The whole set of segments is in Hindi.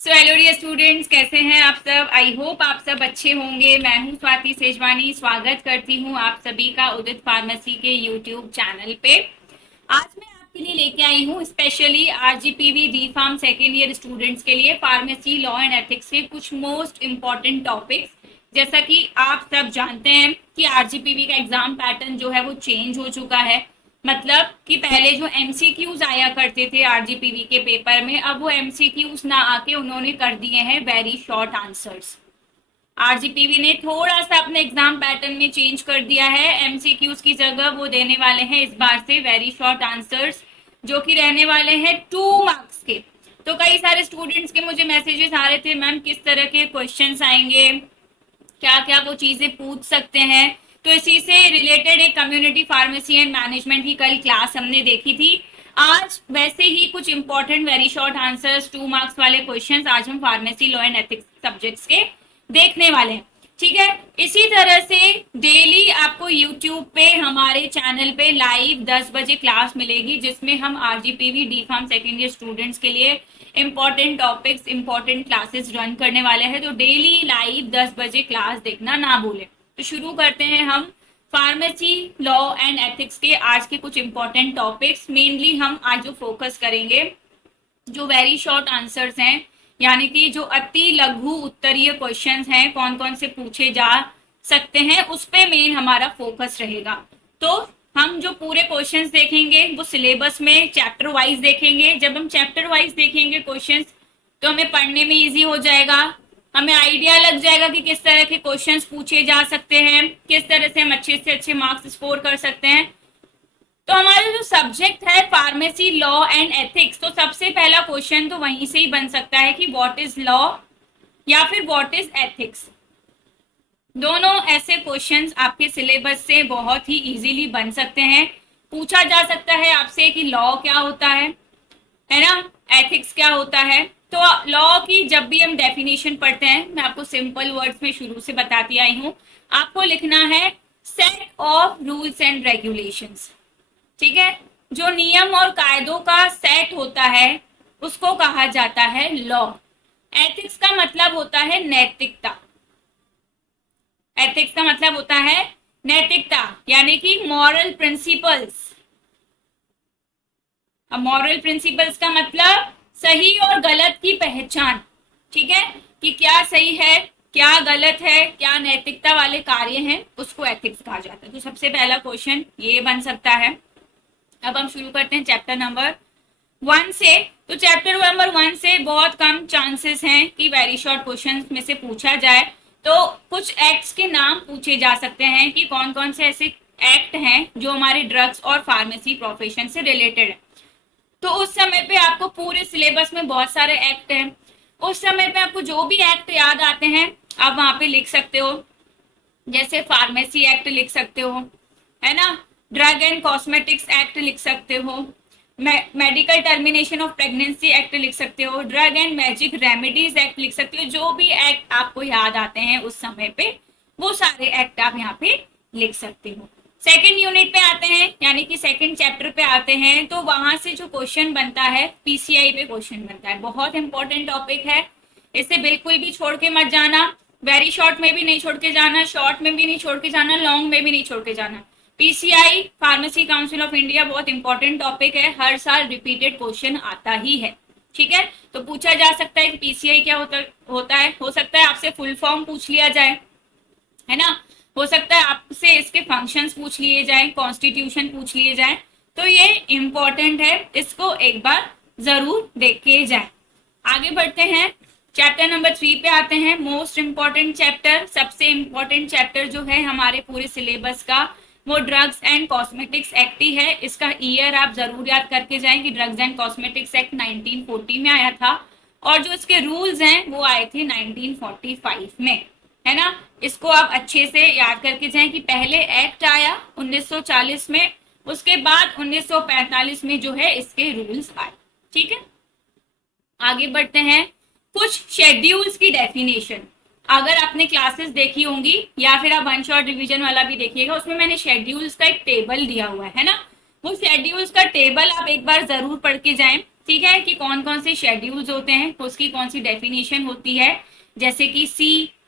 सो हेलो डियर स्टूडेंट्स, कैसे हैं आप सब। आई होप आप सब अच्छे होंगे। मैं हूं स्वाति सेजवानी, स्वागत करती हूं आप सभी का उदित फार्मेसी के यूट्यूब चैनल पे। आज मैं आपके लिए लेके आई हूं specially RGPV D Pharm second year students के लिए फार्मेसी लॉ एंड एथिक्स के कुछ मोस्ट इम्पॉर्टेंट टॉपिक्स। जैसा कि आप सब जानते हैं कि आरजीपीवी का एग्जाम पैटर्न जो है वो चेंज हो चुका है। मतलब कि पहले जो एमसीक्यूज आया करते थे आरजीपीवी के पेपर में, अब वो एमसीक्यूज ना आके उन्होंने कर दिए हैं वेरी शॉर्ट आंसर्स। आरजीपीवी ने थोड़ा सा अपने एग्जाम पैटर्न में चेंज कर दिया है। एमसीक्यूज की जगह वो देने वाले हैं इस बार से वेरी शॉर्ट आंसर्स, जो कि रहने वाले हैं 2 मार्क्स के। तो कई सारे स्टूडेंट्स के मुझे मैसेजेस आ रहे थे, मैम किस तरह के क्वेश्चंस आएंगे, क्या क्या वो चीजें पूछ सकते हैं। तो इसी से रिलेटेड एक कम्युनिटी फार्मेसी एंड मैनेजमेंट की कल क्लास हमने देखी थी। आज वैसे ही कुछ important very short answers 2 marks वाले क्वेश्चंस आज हम pharmacy law and ethics subjects के देखने वाले हैं। ठीक है, इसी तरह से डेली आपको यूट्यूब पे हमारे चैनल पे लाइव 10 बजे क्लास मिलेगी, जिसमें हम RGPV D Pharm second year students के लिए important topics, important classes run करने वाले हैं। तो डेली लाइव 10 बजे क्लास देखना ना भूलें। तो शुरू करते हैं हम फार्मेसी लॉ एंड एथिक्स के आज के कुछ इंपॉर्टेंट टॉपिक्स। मेनली हम आज जो फोकस करेंगे, जो वेरी शॉर्ट आंसर्स हैं, यानी कि जो अति लघु उत्तरीय क्वेश्चंस हैं, कौन कौन से पूछे जा सकते हैं, उस पे मेन हमारा फोकस रहेगा। तो हम जो पूरे क्वेश्चंस देखेंगे वो सिलेबस में चैप्टर वाइज देखेंगे। जब हम चैप्टर वाइज देखेंगे क्वेश्चंस, तो हमें पढ़ने में इजी हो जाएगा, हमें आइडिया लग जाएगा कि किस तरह के क्वेश्चंस पूछे जा सकते हैं, किस तरह से हम अच्छे से अच्छे मार्क्स स्कोर कर सकते हैं। तो हमारा जो सब्जेक्ट है फार्मेसी लॉ एंड एथिक्स, तो सबसे पहला क्वेश्चन तो वहीं से ही बन सकता है कि व्हाट इज लॉ या फिर व्हाट इज एथिक्स। दोनों ऐसे क्वेश्चंस आपके सिलेबस से बहुत ही इजीली बन सकते हैं। पूछा जा सकता है आपसे कि लॉ क्या होता है ना, एथिक्स क्या होता है। तो लॉ की जब भी हम डेफिनेशन पढ़ते हैं, मैं आपको सिंपल वर्ड्स में शुरू से बताती आई हूं, आपको लिखना है set of rules and regulations. ठीक है, जो नियम और कायदों का सेट होता है उसको कहा जाता है लॉ। एथिक्स का मतलब होता है नैतिकता। एथिक्स का मतलब होता है नैतिकता, यानी कि मॉरल प्रिंसिपल्स। अब मॉरल प्रिंसिपल्स का मतलब सही और गलत की पहचान। ठीक है, कि क्या सही है, क्या गलत है, क्या नैतिकता वाले कार्य हैं, उसको एथिक्स कहा जाता है। तो सबसे पहला क्वेश्चन ये बन सकता है। अब हम शुरू करते हैं चैप्टर नंबर 1 से। तो चैप्टर नंबर 1 से बहुत कम चांसेस हैं कि वेरी शॉर्ट क्वेश्चन में से पूछा जाए। तो कुछ एक्ट्स के नाम पूछे जा सकते हैं कि कौन कौन से ऐसे एक्ट हैं जो हमारे ड्रग्स और फार्मेसी प्रोफेशन से रिलेटेड है। तो उस समय पे आपको पूरे सिलेबस में बहुत सारे एक्ट हैं, उस समय पे आपको जो भी एक्ट याद आते हैं आप वहां पे लिख सकते हो। जैसे फार्मेसी एक्ट लिख सकते हो, है ना, ड्रग एंड कॉस्मेटिक्स एक्ट लिख सकते हो, medical termination of pregnancy act लिख सकते हो, drug and magic remedies act लिख सकते हो। जो भी एक्ट आपको याद आते हैं उस समय पे, वो सारे एक्ट आप यहाँ पे लिख सकते हो। सेकेंड यूनिट पे आते हैं, यानी कि सेकेंड चैप्टर पे आते हैं, तो वहां से जो क्वेश्चन बनता है पीसीआई पे क्वेश्चन बनता है। बहुत इंपॉर्टेंट टॉपिक है, इसे बिल्कुल भी छोड़ के मत जाना। वेरी शॉर्ट में भी नहीं छोड़ के जाना, शॉर्ट में भी नहीं छोड़ के जाना, लॉन्ग में भी नहीं छोड़ के जाना। PCI pharmacy council of India बहुत इंपॉर्टेंट टॉपिक है, हर साल रिपीटेड क्वेश्चन आता ही है। ठीक है, तो पूछा जा सकता है कि पीसीआई क्या होता है। हो सकता है आपसे फुल फॉर्म पूछ लिया जाए, है ना, हो सकता है आपसे इसके फंक्शंस पूछ लिए जाए, कॉन्स्टिट्यूशन पूछ लिए जाए। तो ये इंपॉर्टेंट है, इसको एक बार जरूर देख के जाए। आगे बढ़ते हैं, चैप्टर नंबर 3 पे आते हैं। मोस्ट इंपॉर्टेंट चैप्टर, सबसे इंपॉर्टेंट चैप्टर जो है हमारे पूरे सिलेबस का, वो ड्रग्स एंड कॉस्मेटिक्स एक्ट ही है। इसका ईयर आप जरूर याद करके जाएं कि ड्रग्स एंड कॉस्मेटिक्स एक्ट 1940 में आया था, और जो इसके रूल्स हैं वो आए थे 1945 में, है ना। इसको आप अच्छे से याद करके जाएं कि पहले एक्ट आया 1940 में, उसके बाद 1945 में जो है इसके रूल्स आए। ठीक है, आगे बढ़ते हैं। कुछ शेड्यूल्स की डेफिनेशन, अगर आपने क्लासेस देखी होंगी या फिर आप वन शॉट रिवीजन वाला भी देखिएगा, उसमें मैंने शेड्यूल्स का एक टेबल दिया हुआ है ना, वो शेड्यूल्स का टेबल आप एक बार जरूर पढ़ के जाएं। ठीक है, कि कौन कौन से शेड्यूल्स होते हैं, उसकी कौन सी डेफिनेशन होती है। जैसे कि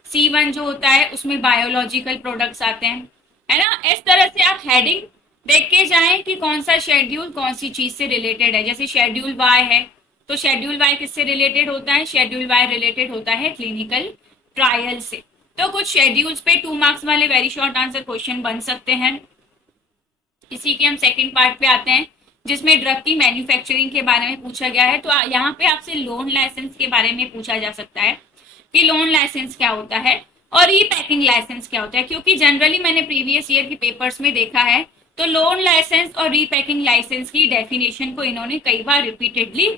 C1 जो होता है उसमें बायोलॉजिकल प्रोडक्ट्स आते हैं, है ना। इस तरह से आप हेडिंग देख के जाएं कि कौन सा शेड्यूल कौन सी चीज से रिलेटेड है। जैसे शेड्यूल वाई है, तो शेड्यूल वाई किससे रिलेटेड होता है, शेड्यूल वाई रिलेटेड होता है क्लिनिकल ट्रायल से। तो कुछ शेड्यूल्स पे 2 मार्क्स वाले वेरी शॉर्ट आंसर क्वेश्चन बन सकते हैं। इसी के हम सेकंड पार्ट पे आते हैं, जिसमें ड्रग की मैन्युफैक्चरिंग के बारे में पूछा गया है। तो यहाँ पे आपसे लोन लाइसेंस के बारे में पूछा जा सकता है कि लोन लाइसेंस क्या होता है और ई पैकिंग लाइसेंस क्या होता है, क्योंकि जनरली मैंने प्रीवियस ईयर के पेपर्स में देखा है तो लोन लाइसेंस और री पैकिंग लाइसेंस की डेफिनेशन को इन्होंने कई बार रिपीटेडली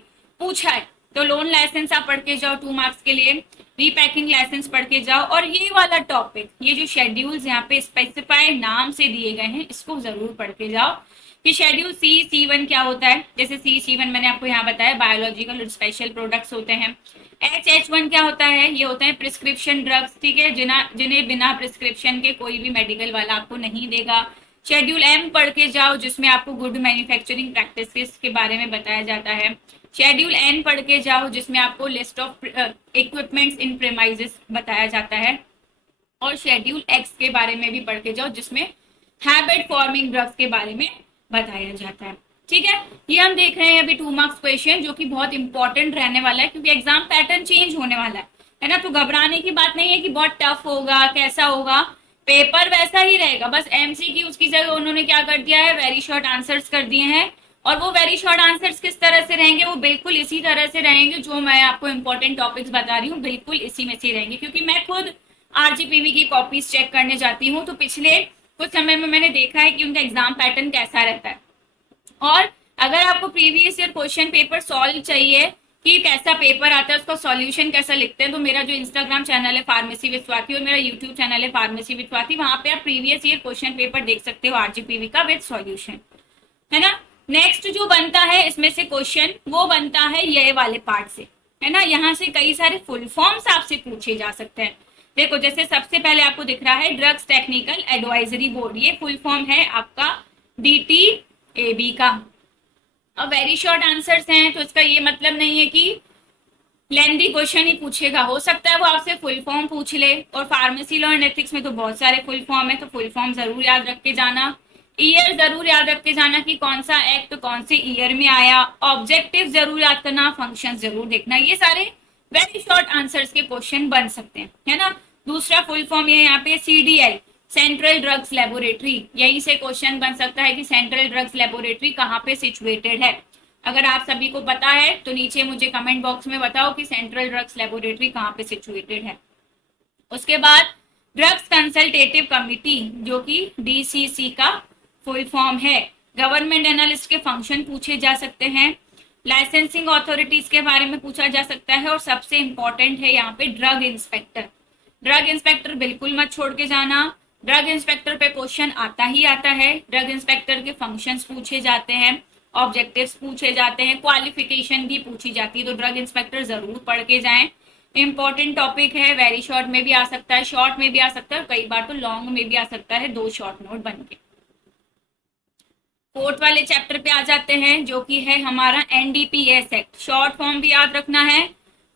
पूछा है। तो लोन लाइसेंस आप पढ़ के जाओ 2 मार्क्स के लिए, री पैकिंग लाइसेंस पढ़ के जाओ, और ये वाला टॉपिक, ये जो शेड्यूल्स यहाँ पे स्पेसिफाइड नाम से दिए गए हैं इसको जरूर पढ़ के जाओ कि शेड्यूल C1 क्या होता है। जैसे C1 मैंने आपको यहाँ बताया बायोलॉजिकल और स्पेशल प्रोडक्ट्स होते हैं। H1 क्या होता है, ये होता है प्रिस्क्रिप्शन ड्रग्स, ठीक है, जिन्हें बिना प्रिस्क्रिप्शन के कोई भी मेडिकल वाला आपको नहीं देगा। शेड्यूल M पढ़ के जाओ जिसमें आपको गुड मैन्युफैक्चरिंग प्रैक्टिसेस के बारे में बताया जाता है। शेड्यूल N पढ़ के जाओ जिसमें आपको लिस्ट ऑफ इक्विपमेंट्स इन प्रेमाइजेस बताया जाता है। और शेड्यूल X के बारे में भी पढ़ के जाओ जिसमें हैबिट फॉर्मिंग ड्रग्स के बारे में बताया जाता है। ठीक है, ये हम देख रहे हैं अभी 2 मार्क्स क्वेश्चन जो कि बहुत इंपॉर्टेंट रहने वाला है, क्योंकि एग्जाम पैटर्न चेंज होने वाला है ना। तो घबराने की बात नहीं है कि बहुत टफ होगा, कैसा होगा, पेपर वैसा ही रहेगा। बस MCQ उसकी जगह उन्होंने क्या कर दिया है, वेरी शॉर्ट आंसर्स कर दिए हैं। और वो वेरी शॉर्ट आंसर्स किस तरह से रहेंगे, वो बिल्कुल इसी तरह से रहेंगे जो मैं आपको इंपॉर्टेंट टॉपिक्स बता रही हूँ, बिल्कुल इसी में से रहेंगे। क्योंकि मैं खुद RGPV की कॉपीज चेक करने जाती हूँ, तो पिछले कुछ समय में मैंने देखा है कि उनका एग्जाम पैटर्न कैसा रहता है। और अगर आपको previous year question paper solve चाहिए कि कैसा पेपर आता है, उसका सॉल्यूशन कैसा लिखते हैं, तो मेरा जो इंस्टाग्राम चैनल है फार्मेसी विद स्वाति और मेरा यूट्यूब चैनल है फार्मेसी विद स्वाति, वहां पे आप प्रीवियस ईयर क्वेश्चन पेपर देख सकते हो RGPV का विद सॉल्यूशन, है ना। नेक्स्ट जो बनता है इसमें से क्वेश्चन, वो बनता है ये वाले पार्ट से, है ना। यहाँ से कई सारे फुल फॉर्म्स आपसे पूछे जा सकते हैं। देखो, जैसे सबसे पहले आपको दिख रहा है ड्रग्स टेक्निकल एडवाइजरी बोर्ड, ये फुल फॉर्म है आपका DTAB का। अब वेरी शॉर्ट आंसर्स हैं तो इसका ये मतलब नहीं है कि लेंथी क्वेश्चन ही पूछेगा, हो सकता है वो आपसे फुल फॉर्म पूछ ले। और फार्मेसी लॉ एंड एथिक्स में तो बहुत सारे फुल फॉर्म है, तो फुल फॉर्म जरूर याद रख के जाना। ईयर जरूर याद रख के जाना कि कौन सा एक्ट कौन से ईयर में आया। ऑब्जेक्टिव जरूर याद करना, फंक्शन जरूर देखना। ये सारे वेरी शॉर्ट आंसर्स के क्वेश्चन बन सकते हैं, है ना। दूसरा फुल फॉर्म ये यहाँ पे CDL, सेंट्रल ड्रग्स लेबोरेटरी, यही से क्वेश्चन बन सकता है कि सेंट्रल ड्रग्स लेबोरेटरी कहाँ पे सिचुएटेड है। अगर आप सभी को पता है तो नीचे मुझे कमेंट बॉक्स में बताओ कि सेंट्रल ड्रग्स लेबोरेटरी कहाँ पे सिचुएटेड है। उसके बाद ड्रग्स कंसल्टेटिव कमिटी, जो कि DCC का फुल फॉर्म है। गवर्नमेंट एनालिस्ट के फंक्शन पूछे जा सकते हैं। लाइसेंसिंग अथॉरिटीज के बारे में पूछा जा सकता है। और सबसे इंपॉर्टेंट है यहाँ पे ड्रग इंस्पेक्टर। ड्रग इंस्पेक्टर बिल्कुल मत छोड़ के जाना, ड्रग इंस्पेक्टर पे क्वेश्चन आता ही आता है। ड्रग इंस्पेक्टर के फंक्शंस पूछे जाते हैं, ऑब्जेक्टिव्स पूछे जाते हैं, क्वालिफिकेशन भी पूछी जाती है। तो ड्रग इंस्पेक्टर जरूर पढ़ के जाएं, इंपॉर्टेंट टॉपिक है। वेरी शॉर्ट में भी आ सकता है, शॉर्ट में भी आ सकता है, कई बार तो लॉन्ग में भी आ सकता है, 2 शॉर्ट नोट बन के। 4th वाले चैप्टर पे आ जाते हैं जो कि है हमारा NDPS एक्ट। शॉर्ट फॉर्म भी याद रखना है,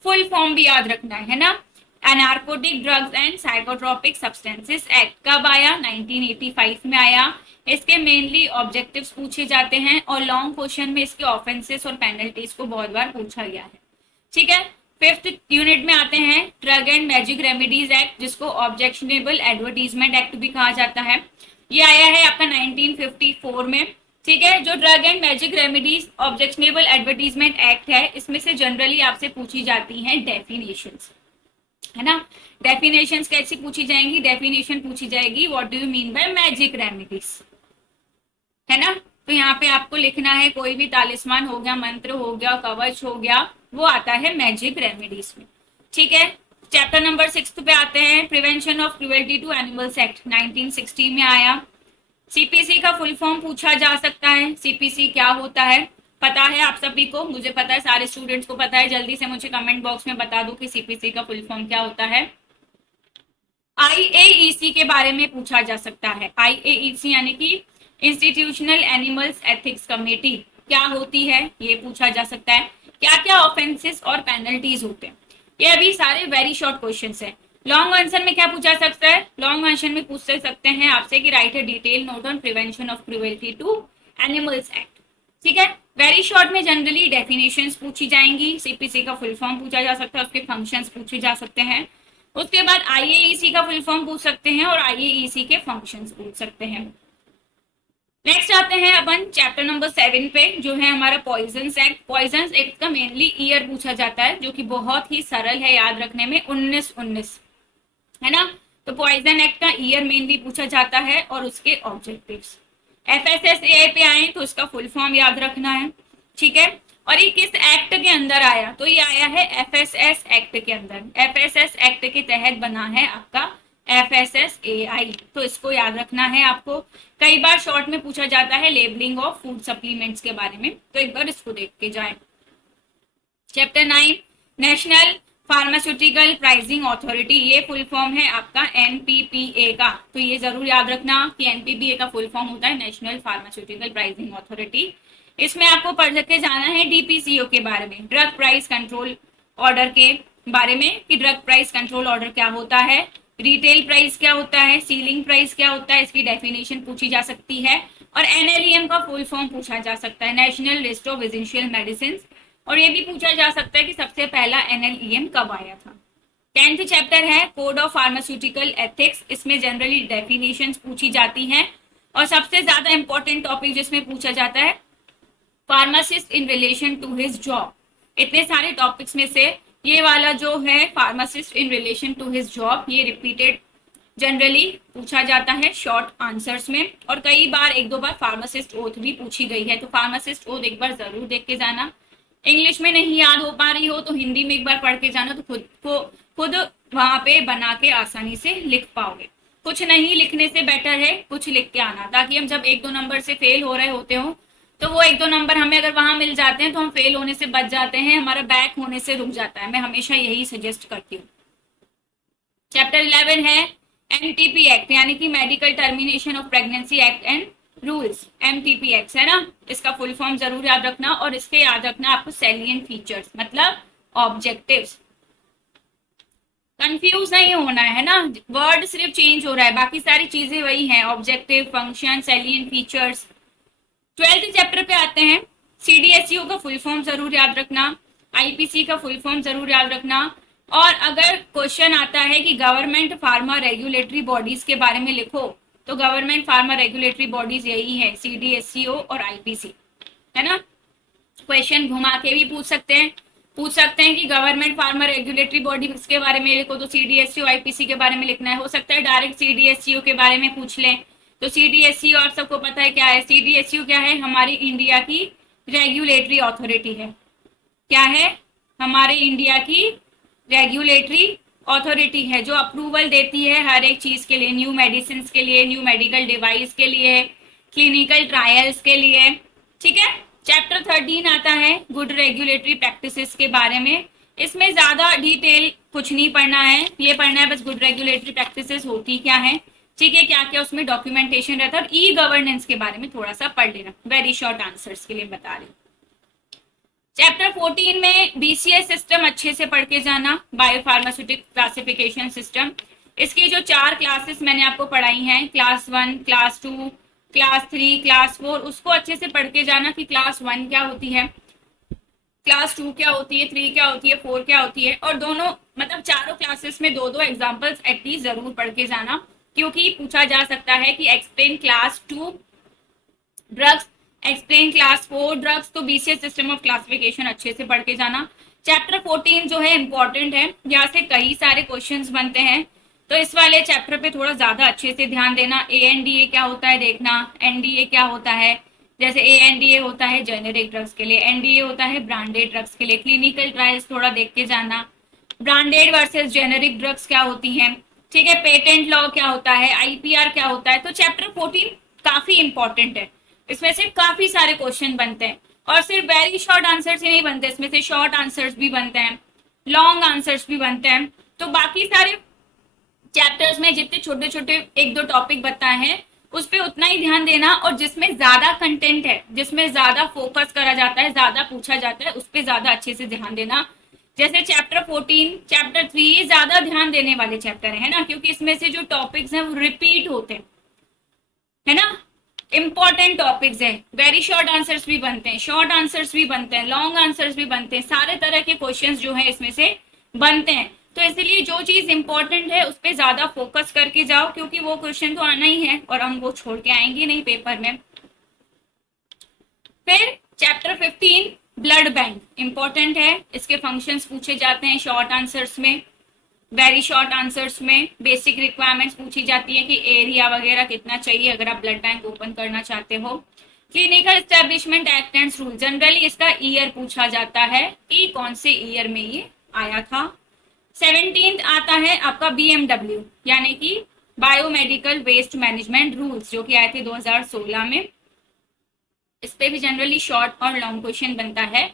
फुल फॉर्म भी याद रखना है ना। Narcotic drugs and psychotropic substances act कब आया, 1985 में आया। इसके मेनली ऑब्जेक्टिव्स पूछे जाते हैं और लॉन्ग क्वेश्चन में इसके ऑफेंसेस और पेनल्टीज को बहुत बार पूछा गया है। ठीक है, 5th यूनिट में आते हैं drug and magic remedies act, जिसको ऑब्जेक्शनेबल एडवर्टीजमेंट एक्ट भी कहा जाता है। ये आया है आपका 1954 में। ठीक है, जो drug and magic remedies objectionable advertisement act है, इसमें से जनरली आपसे पूछी जाती हैं डेफिनेशंस, है ना। डेफिनेशंस कैसी पूछी जाएंगी, डेफिनेशन पूछी जाएगी what do you mean by magic remedies, है ना। तो यहाँ पे आपको लिखना है कोई भी तालिस्मान हो गया, मंत्र हो गया, कवच हो गया, वो आता है मैजिक रेमेडीज में। ठीक है, चैप्टर नंबर 6 पे आते हैं prevention of cruelty to animals act, 1960 में आया। CPC का फुल फॉर्म पूछा जा सकता है। CPC क्या होता है पता है आप सभी को, मुझे पता है, सारे स्टूडेंट्स को पता है। जल्दी से मुझे कमेंट बॉक्स में बता दो कि CPC का फुल फॉर्म क्या होता है। IAEC के बारे में पूछा जा सकता है। IAEC यानी कि इंस्टीट्यूशनल एनिमल्स एथिक्स कमेटी क्या होती है, ये पूछा जा सकता है। क्या क्या ऑफेंसेस और पेनल्टीज होते हैं। ये अभी सारे वेरी शॉर्ट क्वेश्चंस हैं। लॉन्ग आंसर में क्या पूछा सकता है, लॉन्ग आंसर में पूछ सकते हैं आपसे कि write a detail note on prevention of cruelty to animals act. ठीक है, वेरी शॉर्ट में जनरली डेफिनेशंस पूछी जाएंगी, सीपीसी का फुल फॉर्म पूछा जा सकता है, उसके फंक्शंस पूछे जा सकते हैं, उसके बाद आईएईसी का फुल फॉर्म पूछ सकते हैं और आईएईसी के फंक्शंस पूछ सकते हैं। नेक्स्ट आते हैं अपन चैप्टर नंबर 7 पे, जो है हमारा पॉइजन्स एक्ट। पॉइजन्स एक्ट का मेनली ईयर पूछा जाता है, जो कि बहुत ही सरल है याद रखने में, 1919 है ना। तो पॉइजन एक्ट का ईयर मेनली पूछा जाता है और उसके ऑब्जेक्टिव्स। एफएसएसएआई पे आए तो इसका फुल फॉर्म याद रखना है। ठीक है, और ये किस एक्ट के अंदर आया, तो ये आया है एफएसएस एक्ट के अंदर। एफएसएस एक्ट के तहत बना है आपका एफएसएसएआई, तो इसको याद रखना है आपको। कई बार शॉर्ट में पूछा जाता है लेबलिंग ऑफ फूड सप्लीमेंट्स के बारे में, तो एक बार इसको देख के जाए। Chapter 9 national pharmaceutical pricing authority, ये फुल फॉर्म है आपका एनपीपीए का, तो ये जरूर याद रखना कि एनपीपीए का फुल फॉर्म होता है नेशनल फार्मास्यूटिकल प्राइसिंग अथॉरिटी। इसमें आपको पढ़ के जाना है डीपीसीओ के बारे में, ड्रग प्राइस कंट्रोल ऑर्डर के बारे में, कि ड्रग प्राइस कंट्रोल ऑर्डर क्या होता है, रिटेल प्राइस क्या होता है, सीलिंग प्राइस क्या होता है, इसकी डेफिनेशन पूछी जा सकती है, और एनएलईएम का फुल फॉर्म पूछा जा सकता है, national list of essential medicine, और ये भी पूछा जा सकता है कि सबसे पहला एनएलईएम कब आया था। 10th चैप्टर है कोड ऑफ फार्मास्यूटिकल एथिक्स, इसमें जनरली डेफिनेशंस पूछी जाती हैं, और सबसे ज्यादा इंपॉर्टेंट टॉपिक जिसमें पूछा जाता है pharmacist in relation to his job. इतने सारे टॉपिक्स में से ये वाला जो है pharmacist in relation to his job, ये रिपीटेड जनरली पूछा जाता है शॉर्ट आंसर्स में, और कई बार एक दो बार फार्मासिस्ट ओथ भी पूछी गई है, तो फार्मासिस्ट ओथ एक बार जरूर देख के जाना। इंग्लिश में नहीं याद हो पा रही हो तो हिंदी में एक बार पढ़ के जाना, तो खुद वहां पे बना के आसानी से लिख पाओगे। कुछ नहीं लिखने से बेटर है कुछ लिख के आना, ताकि हम जब 1-2 नंबर से फेल हो रहे होते हो तो वो 1-2 नंबर हमें अगर वहां मिल जाते हैं तो हम फेल होने से बच जाते हैं, हमारा बैक होने से रुक जाता है। मैं हमेशा यही सजेस्ट करती हूँ। चैप्टर 11 है एमटीपी एक्ट, यानी कि medical termination of pregnancy act and rules, MTP act है ना, इसका फुल फॉर्म जरूर याद रखना, और इसके याद रखना आपको सैलिएंट फीचर्स मतलब ऑब्जेक्टिव्स। कंफ्यूज नहीं होना है ना, वर्ड सिर्फ चेंज हो रहा है, बाकी सारी चीजें वही हैं, objective, function, salient features. 12th chapter पे आते हैं, सीडीएसयू का फुल फॉर्म जरूर याद रखना, आईपीसी का फुल फॉर्म जरूर याद रखना, और अगर क्वेश्चन आता है कि गवर्नमेंट फार्मा रेगुलेटरी बॉडीज के बारे में लिखो, तो गवर्नमेंट फार्मा रेगुलेटरी बॉडीज यही है सीडीएससीओ और आईपीसी, है ना। क्वेश्चन घुमा के भी पूछ सकते हैं कि गवर्नमेंट फार्मा रेगुलेटरी बॉडी के बारे में लिखो, तो सीडीएससीओ आईपीसी के बारे में लिखना है। हो सकता है डायरेक्ट सीडीएससीओ के बारे में पूछ लें, तो सीडीएससीओ आप सबको पता है क्या है, सीडीएससीओ क्या है, हमारी इंडिया की रेगुलेटरी अथॉरिटी है। क्या है, हमारे इंडिया की रेगुलेटरी अथॉरिटी है, जो अप्रूवल देती है हर एक चीज के लिए, न्यू मेडिसिन के लिए, न्यू मेडिकल डिवाइस के लिए, क्लिनिकल ट्रायल्स के लिए। ठीक है, चैप्टर 13 आता है गुड रेगुलेटरी प्रैक्टिसेस के बारे में। इसमें ज्यादा डिटेल कुछ नहीं पढ़ना है, ये पढ़ना है बस गुड रेगुलेटरी प्रैक्टिसेस होती क्या है, ठीक है, क्या क्या उसमें डॉक्यूमेंटेशन रहता है, और ई गवर्नेंस के बारे में थोड़ा सा पढ़ लेना, वेरी शॉर्ट आंसर्स के लिए बता रही हूँ। चैप्टर 14 में बीसीएस सिस्टम अच्छे से पढ़ के जाना, बायोफार्मास्यूटिक क्लासिफिकेशन सिस्टम। इसकी जो 4 क्लासेस मैंने आपको पढ़ाई हैं, क्लास 1, क्लास 2, क्लास 3, क्लास 4, उसको अच्छे से पढ़ के जाना कि क्लास 1 क्या होती है, क्लास 2 क्या होती है, 3 क्या होती है, 4 क्या होती है, और दोनों मतलब चारों क्लासेस में 2-2 एग्जाम्पल्स एटलीस्ट जरूर पढ़ के जाना, क्योंकि पूछा जा सकता है कि explain class 2 drugs, explain class 4 drugs, तो बीसीएस सिस्टम ऑफ क्लासिफिकेशन अच्छे से पढ़ के जाना। चैप्टर 14 जो है इंपॉर्टेंट है, यहाँ से कई सारे क्वेश्चंस बनते हैं, तो इस वाले चैप्टर पे थोड़ा ज्यादा अच्छे से ध्यान देना। एएनडीए क्या होता है देखना, एनडीए क्या होता है, जैसे एएनडीए होता है जेनेरिक ड्रग्स के लिए, एनडीए होता है ब्रांडेड ड्रग्स के लिए, क्लिनिकल ट्रायल्स थोड़ा देख के जाना, ब्रांडेड वर्सेस जेनेरिक ड्रग्स क्या होती हैं, ठीक है, पेटेंट लॉ क्या होता है, आईपीआर क्या होता है। तो चैप्टर 14 काफी इंपॉर्टेंट है, इसमें से काफी सारे क्वेश्चन बनते हैं, और सिर्फ वेरी शॉर्ट आंसर्स ही नहीं बनते, इसमें से शॉर्ट आंसर्स भी बनते हैं, लॉन्ग आंसर्स भी बनते हैं। तो बाकी सारे चैप्टर्स में जितने छोटे छोटे 1-2 टॉपिक बताए हैं उस पर उतना ही ध्यान देना, और जिसमें ज्यादा कंटेंट है, जिसमें ज्यादा फोकस करा जाता है, ज्यादा पूछा जाता है, उस पर ज्यादा अच्छे से ध्यान देना। जैसे चैप्टर 14, चैप्टर 3, ये ज्यादा ध्यान देने वाले चैप्टर है ना, क्योंकि इसमें से जो टॉपिक्स हैं वो रिपीट होते हैं, है ना, इंपॉर्टेंट टॉपिक्स है। वेरी शॉर्ट आंसर्स भी बनते हैं, शॉर्ट आंसर्स भी बनते हैं, लॉन्ग आंसर्स भी बनते हैं, सारे तरह के क्वेश्चंस जो है इसमें से बनते हैं। तो इसलिए जो चीज इंपॉर्टेंट है उस पर ज्यादा फोकस करके जाओ, क्योंकि वो क्वेश्चन तो आना ही है और हम वो छोड़ के आएंगे नहीं पेपर में। फिर चैप्टर 15 ब्लड बैंक इंपॉर्टेंट है, इसके फंक्शंस पूछे जाते हैं शॉर्ट आंसर्स में, वेरी शॉर्ट आंसर्स में। बेसिक रिक्वायरमेंट्स पूछी जाती है कि एरिया वगैरह कितना चाहिए अगर आप ब्लड बैंक ओपन करना चाहते हो। Clinical establishment act and rule, generally इसका ईयर पूछा जाता है कि कौन से ईयर में ये आया था। 17 आता है आपका BMW यानी कि बायोमेडिकल वेस्ट मैनेजमेंट रूल्स, जो कि आए थे 2016 में। इस पे भी जनरली शॉर्ट और लॉन्ग क्वेश्चन बनता है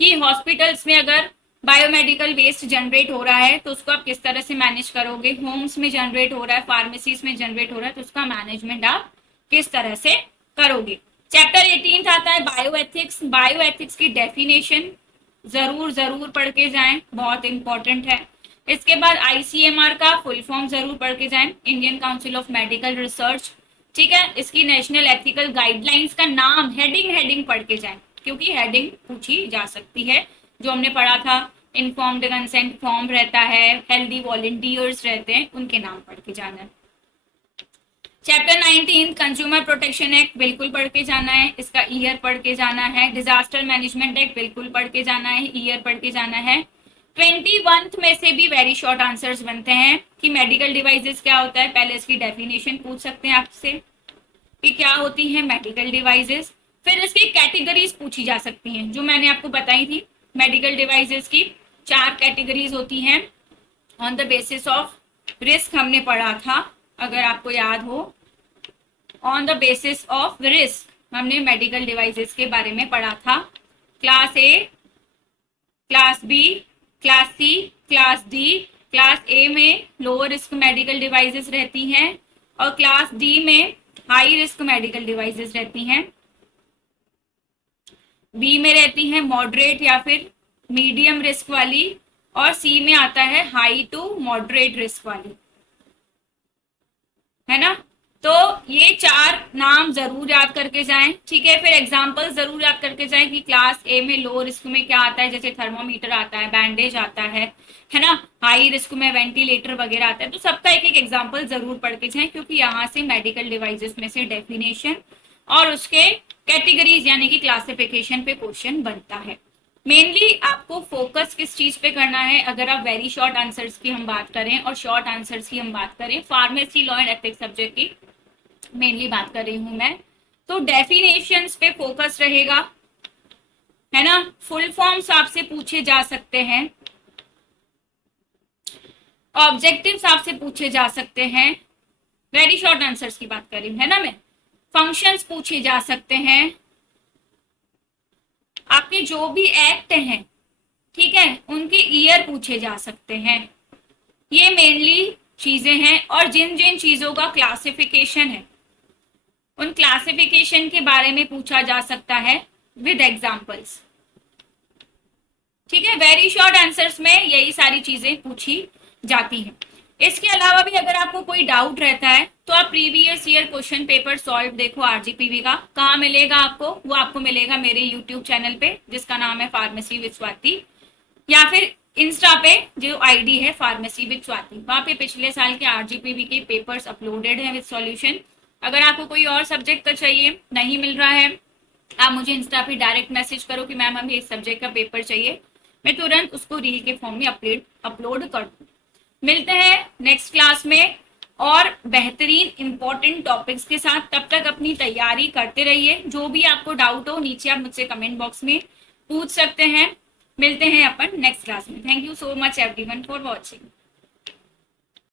कि हॉस्पिटल्स में अगर बायोमेडिकल वेस्ट जनरेट हो रहा है तो उसको आप किस तरह से मैनेज करोगे, होम्स में जनरेट हो रहा है, फार्मेसीज में जनरेट हो रहा है तो उसका मैनेजमेंट आप किस तरह से करोगे। चैप्टर 18 आता है बायोएथिक्स, बायोएथिक्स की डेफिनेशन जरूर पढ़ के जाएं, बहुत इंपॉर्टेंट है। इसके बाद ICMR का फुल फॉर्म जरूर पढ़ के जाएं, Indian council of medical research, ठीक है। इसकी नेशनल एथिकल गाइडलाइंस का नाम हेडिंग पढ़ के जाएं, क्योंकि हेडिंग पूछी जा सकती है। जो हमने पढ़ा था इन्फॉर्म्ड कंसेंट फॉर्म रहता है, हेल्दी वॉलंटियर्स रहते हैं, उनके नाम पढ़ के जाना है। चैप्टर 19 कंज्यूमर प्रोटेक्शन एक्ट बिल्कुल पढ़ के जाना है, इसका ईयर पढ़ के जाना है। डिजास्टर मैनेजमेंट एक्ट बिल्कुल पढ़ के जाना है, ईयर पढ़ के जाना है। 21 में से भी वेरी शॉर्ट आंसर्स बनते हैं कि मेडिकल डिवाइसेस क्या होता है, पहले इसकी डेफिनेशन पूछ सकते हैं आपसे कि क्या होती है मेडिकल डिवाइसेस। फिर इसकी कैटेगरीज पूछी जा सकती हैं, जो मैंने आपको बताई थी। मेडिकल डिवाइसेस की 4 कैटेगरीज होती हैं on the basis of risk, हमने पढ़ा था अगर आपको याद हो। On the basis of risk हमने मेडिकल डिवाइसेस के बारे में पढ़ा था। Class A, class B, class C, class D. Class A में लोअर रिस्क मेडिकल डिवाइसेस रहती हैं और क्लास डी में हाई रिस्क मेडिकल डिवाइसेस रहती हैं। बी में रहती हैं मॉडरेट या फिर मीडियम रिस्क वाली, और सी में आता है हाई टू मॉडरेट रिस्क वाली, है ना। तो ये 4 नाम जरूर याद करके जाएं, ठीक है। फिर एग्जांपल जरूर याद करके जाएं कि क्लास ए में लो रिस्क में क्या आता है, जैसे थर्मोमीटर आता है, बैंडेज आता है ना। हाई रिस्क में वेंटिलेटर वगैरह आता है। तो सबका एक एग्जांपल जरूर पढ़ के जाएं, क्योंकि यहाँ से मेडिकल डिवाइसेस में से डेफिनेशन और उसके कैटेगरीज यानी कि क्लासिफिकेशन पे क्वेश्चन बनता है। मेनली आपको फोकस किस चीज पे करना है, अगर आप वेरी शॉर्ट आंसर्स की हम बात करें और शॉर्ट आंसर्स की हम बात करें, pharmacy, law and ethics subject की मेनली बात कर रही हूं मैं, तो डेफिनेशंस पे फोकस रहेगा, है ना। फुल फॉर्म्स आपसे पूछे जा सकते हैं, ऑब्जेक्टिव्स आपसे पूछे जा सकते हैं, वेरी शॉर्ट आंसर्स की बात कर रही हूं, है ना मैं। फंक्शंस पूछे जा सकते हैं, आपके जो भी एक्ट हैं, ठीक है, उनके ईयर पूछे जा सकते हैं। ये मेनली चीजें हैं, और जिन जिन चीजों का क्लासिफिकेशन है उन क्लासिफिकेशन के बारे में पूछा जा सकता है विद एग्जांपल्स, ठीक है। वेरी शॉर्ट आंसर्स में यही सारी चीजें पूछी जाती हैं। इसके अलावा भी अगर आपको कोई डाउट रहता है तो आप previous year question paper solve देखो RGPV का। कहाँ मिलेगा आपको, वो आपको मिलेगा मेरे यूट्यूब चैनल पे जिसका नाम है फार्मेसी विद स्वाति, या फिर इंस्टा पे जो आईडी है फार्मेसी विद स्वाति, वहाँ पे पिछले साल के RGPV के पेपर्स अपलोडेड हैं विद सॉल्यूशन। अगर आपको कोई और सब्जेक्ट का चाहिए, नहीं मिल रहा है, आप मुझे इंस्टा पे डायरेक्ट मैसेज करो कि मैम हमें इस सब्जेक्ट का पेपर चाहिए, मैं तुरंत उसको रील के फॉर्म में अपलोड कर दूँ। मिलते हैं नेक्स्ट क्लास में और बेहतरीन इंपॉर्टेंट टॉपिक्स के साथ। तब तक अपनी तैयारी करते रहिए। जो भी आपको डाउट हो नीचे आप मुझसे कमेंट बॉक्स में पूछ सकते हैं। मिलते हैं अपन नेक्स्ट क्लास में। Thank you so much everyone for watching.